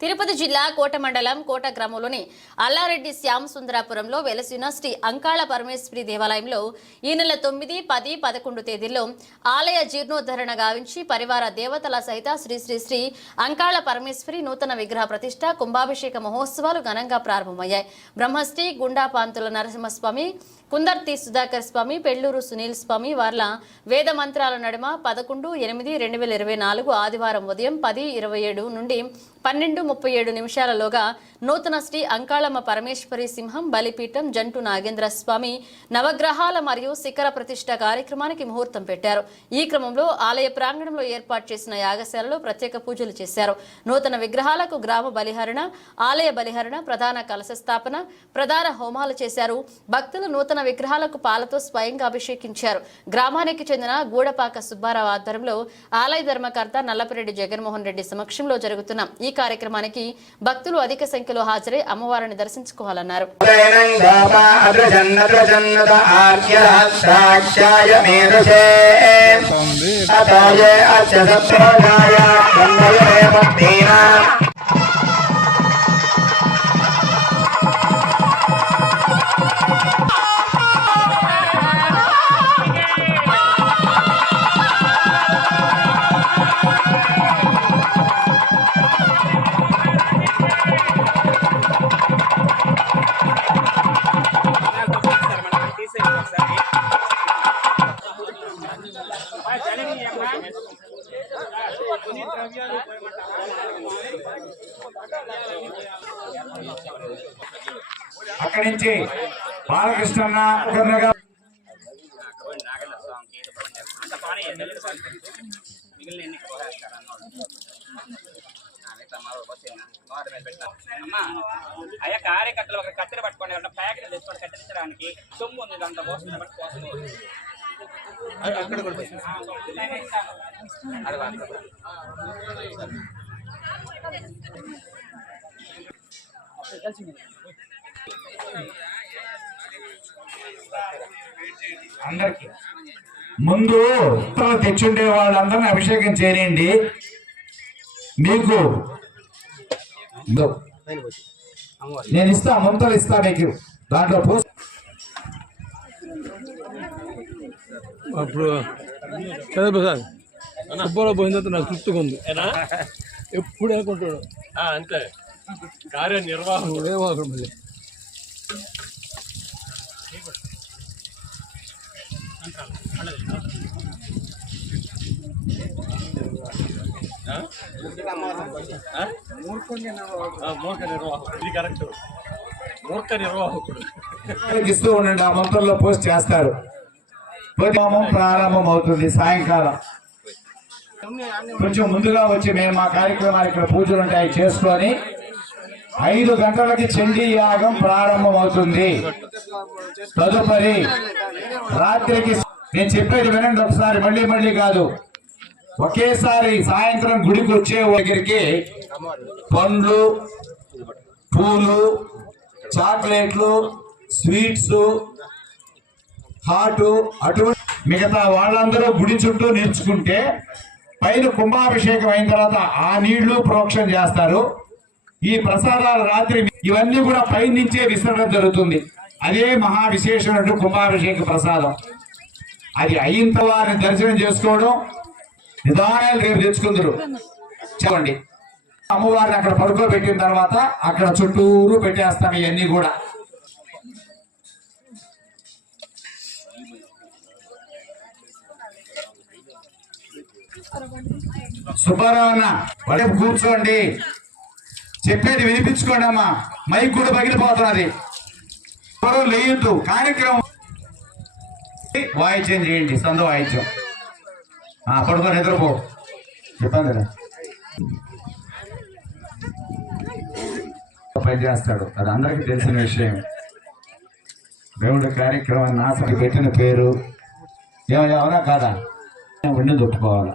తిరుపతి జిల్లా కోట మండలం కోట గ్రామంలోని అల్లారెడ్డి శ్యామ్ సుందరాపురంలో వెలసిన శ్రీ అంకాళ పరమేశ్వరి దేవాలయంలో ఈ నెల 9, 10, 11 తేదీల్లో ఆలయ జీర్ణోద్ధరణ గావించి పరివార దేవతల సహిత శ్రీ శ్రీ శ్రీ అంకాళ పరమేశ్వరి నూతన విగ్రహ ప్రతిష్ట కుంభాభిషేక మహోత్సవాలు ఘనంగా ప్రారంభమయ్యాయి. బ్రహ్మశ్రీ గుండాపాంతుల నరసింహస్వామి, కుందర్తి సుధాకర్ స్వామి, పెళ్లూరు సునీల్ స్వామి వార్ల వేద మంత్రాల నడుమ 11/8/2024 ఆదివారం ఉదయం 10:27 నుండి 12:37 నూతన శ్రీ అంకాళమ్మ పరమేశ్వరి సింహం బలిపీఠం జంటు నాగేంద్ర స్వామి నవగ్రహాల మరియు శిఖర ప్రతిష్ట కార్యక్రమానికి ముహూర్తం పెట్టారు. ఈ క్రమంలో ఆలయ ప్రాంగణంలో ఏర్పాటు చేసిన యాగశాలలో ప్రత్యేక పూజలు చేశారు. నూతన విగ్రహాలకు గ్రామ బలిహరణ, ఆలయ బలిహరణ, ప్రధాన కలశ స్థాపన, ప్రధాన హోమాలు చేశారు. భక్తులు నూతన విగ్రహాలకు పాలతో స్వయంగా అభిషేకించారు. గ్రామానికి చెందిన గూడపాక సుబ్బారావు ఆధ్వర్యంలో ఆలయ ధర్మకర్త నల్లపిరెడ్డి జగన్మోహన్ రెడ్డి సమక్షంలో జరుగుతున్న ఈ కార్యక్రమానికి భక్తులు అధిక సంఖ్యలో హాజరై అమ్మవారిని దర్శించుకోవాలన్నారు. అక్కడి నుంచి బాలకృష్ణ ఒకరిగా అయ్యా కార్యకర్తలు ఒక కత్తెర పట్టుకోండి, ప్యాకెట్ తెచ్చుకోండి, కత్తిరించడానికి సొమ్ము ఉంది అంత కోసం అందరికి ముందు తెచ్చుండే వాళ్ళందరినీ అభిషేకం చేయండి. మీకు నేను ఇస్తా, ముంతలు ఇస్తా మీకు. దాంట్లో అప్పుడు చదువుసారి సుబ్బారావు పోయిన తర్వాత నాకు తృప్తిగా ఉంది. ఎప్పుడు అనుకుంటాడు అంతే కార్యనిర్వాహకుడు ఏమాకుడు మళ్ళీ మూర్ఖ నిర్వాహకుడు. ఇది కరెక్ట్, మూర్ఖ నిర్వాహకుడు. ఇస్తూ ఉండండి, ఆ మంత్రంలో పోస్ట్ చేస్తారు. ప్రారంభం అవుతుంది సాయంకాలం. కొంచెం ముందుగా వచ్చి మేము మా కార్యక్రమాలు ఇక్కడ పూజలు ఉంటాయి చేసుకొని 5 గంటలకి చండీ యాగం ప్రారంభం అవుతుంది. తదుపరి రాత్రికి నేను చెప్పేది వినండి ఒకసారి, మళ్ళీ కాదు. ఒకేసారి సాయంత్రం గుడికి వచ్చే దగ్గరికి పండ్లు, పూలు, చాక్లెట్లు, స్వీట్స్, హాటు అటువంటి మిగతా వాళ్ళందరూ గుడి చుట్టూ నిల్చుకుంటే పైన కుంభాభిషేకం అయిన తర్వాత ఆ నీళ్లు ప్రోక్షణ చేస్తారు. ఈ ప్రసాదాలు రాత్రి ఇవన్నీ కూడా పై నుంచే విసరడం జరుగుతుంది. అదే మహా విశేషమైన కుంభాభిషేక ప్రసాదం. అది అయిన వారిని దర్శనం చేసుకోవడం నిదానాలు రేపు తెచ్చుకుందరు. చెప్పండి, అమ్మవారిని అక్కడ పడుకోబెట్టిన తర్వాత అక్కడ చుట్టూరు పెట్టేస్తాం ఇవన్నీ కూడా. సుబ్బారావన్న వైపు కూర్చోండి, చెప్పేది వినిపించుకోండి అమ్మా. మైక్ కూడా పగిలిపోతున్నది. లేయొద్దు. కార్యక్రమం వాయిద్యం చేయండి, సంద వాయిద్యం. పడుకో, నిద్రపో. చెప్పాను కదా పని చేస్తాడు, అది అందరికీ తెలిసిన విషయం. దేవుడి కార్యక్రమాన్ని నాశనం పెట్టిన పేరు ఎవరా కాదా ఉండి దొప్పుకోవాలి.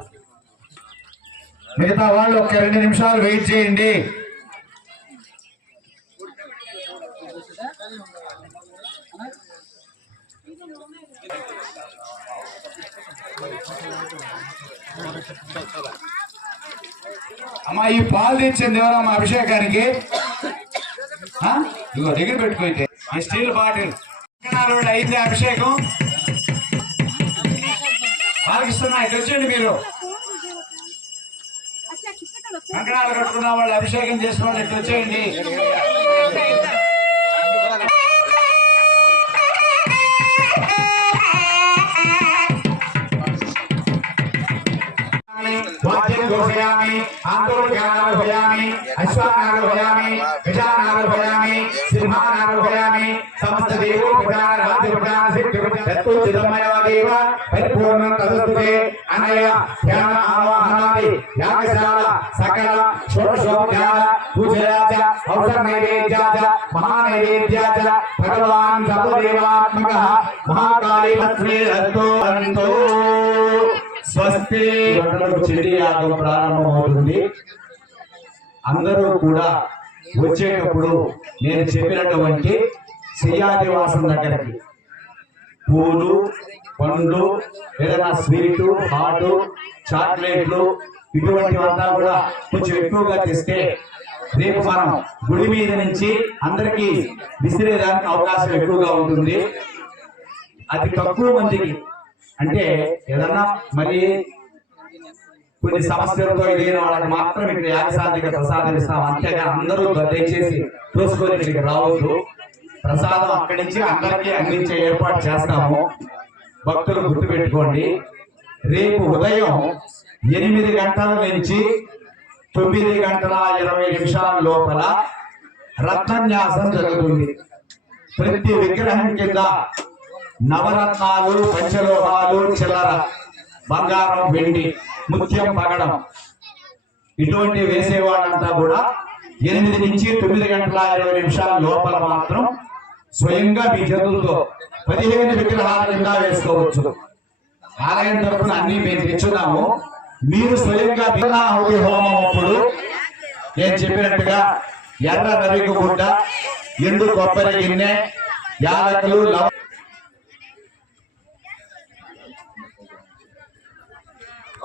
మిగతా వాళ్ళు ఒక 2 నిమిషాలు వెయిట్ చేయండి. అమ్మా ఈ పాలు తెచ్చింది ఎవరమ్మా అభిషేకానికి? ఇదిగో దగ్గర పెట్టుకోయితే ఈ స్టీల్ బాటిల్ అయింది అభిషేకం. పాలకిస్తున్నా ఇటు వచ్చేయండి మీరు. కంకణాలు కట్టుకున్న వాళ్ళు అభిషేకం చేసిన వాళ్ళు ఇటు వచ్చేయండి. घोषयामि आंदोलनार्भयामि अश्वानार्भयामि गजानार्भयामि सिंहानार्भयामि समस्त देवोपचार राज्योपचार सिद्धिर्भवतु चिदमयदेव परिपूर्णं तदस्तुते अनय ध्यान आवाहनादि यागशाला सकल षोडशोपचार पूजयाच अवसर नैवेद्याच महानैवेद्याच भगवान् सर्वदेवात्मकः महाकाली लक्ष्मी रस्तो స్వస్తి. చెడి యాగం ప్రారంభమవుతుంది. అందరూ కూడా వచ్చేటప్పుడు నేను చెప్పినటువంటి శ్రీయాదివాసం దగ్గరికి పూలు, పండ్లు, ఏదైనా స్వీటు, హాటు, చాక్లెట్లు ఇటువంటివంతా కూడా కొంచెం ఎక్కువగా తెస్తే రేపు మనం గుడి మీద నుంచి అందరికీ విసిరేదానికి అవకాశం ఎక్కువగా ఉంటుంది. అతి తక్కువ మందికి అంటే ఏదన్నా మరి కొన్ని సమస్యలతో ఇదైన వాళ్ళకి మాత్రం ఇక్కడ యాగశాంతిగా ప్రసాదం ఇస్తాం. అంతేగాని అందరూ దయచేసి చూసుకొని ఇక్కడికి రావద్దు. ప్రసాదం అక్కడి నుంచి అందరికీ అందించే ఏర్పాటు చేస్తాము. భక్తులు గుర్తుపెట్టుకోండి. రేపు ఉదయం 8 గంటల నుంచి 9 గంటల 20 నిమిషాల లోపల రత్నన్యాసం జరుగుతుంది. ప్రతి విగ్రహం కింద నవరత్నాలు, పంచలోహాలు, చిల్లర, బంగారం, వెండి, ముత్యం పగడం ఇటువంటి వేసేవాళ్ళంతా కూడా 8 నుంచి 9 గంటల 20 నిమిషాల లోపల మాత్రం స్వయంగా మీ చేతులతో 15 విగ్రహాల కింద వేసుకోవచ్చు. ఆలయం తరఫున అన్ని మేము తెచ్చున్నాము. మీరు స్వయంగా పూర్ణాహుతి హోమం అప్పుడు నేను చెప్పినట్టుగా ఎర్ర రవికి గుడ్డ, ఎండు కొబ్బరి గిన్నె, యాలకులు,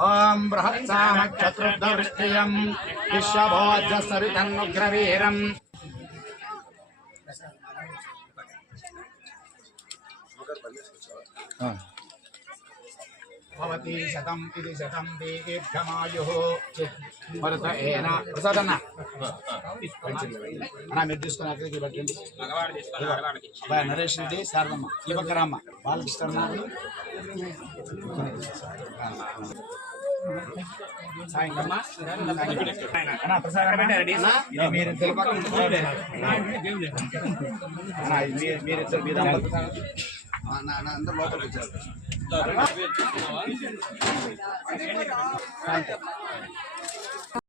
ओम बृहत्सामक्षत्रुदृष्टियं विश्वभोजसरितन्नुग्रवीरम् भवति शतम् इति शतं दीर्घमायुः भरत एन प्रसादన్న అన్న మీరు తీసుకుని అక్కడికి పెట్టండి. నరేష్ రెడ్డి శారదమ్మ ఈ పక్క రామ్మ బాలకృష్ణ మీరిద్దరు మీద అందరూ లోపలికి వచ్చారు.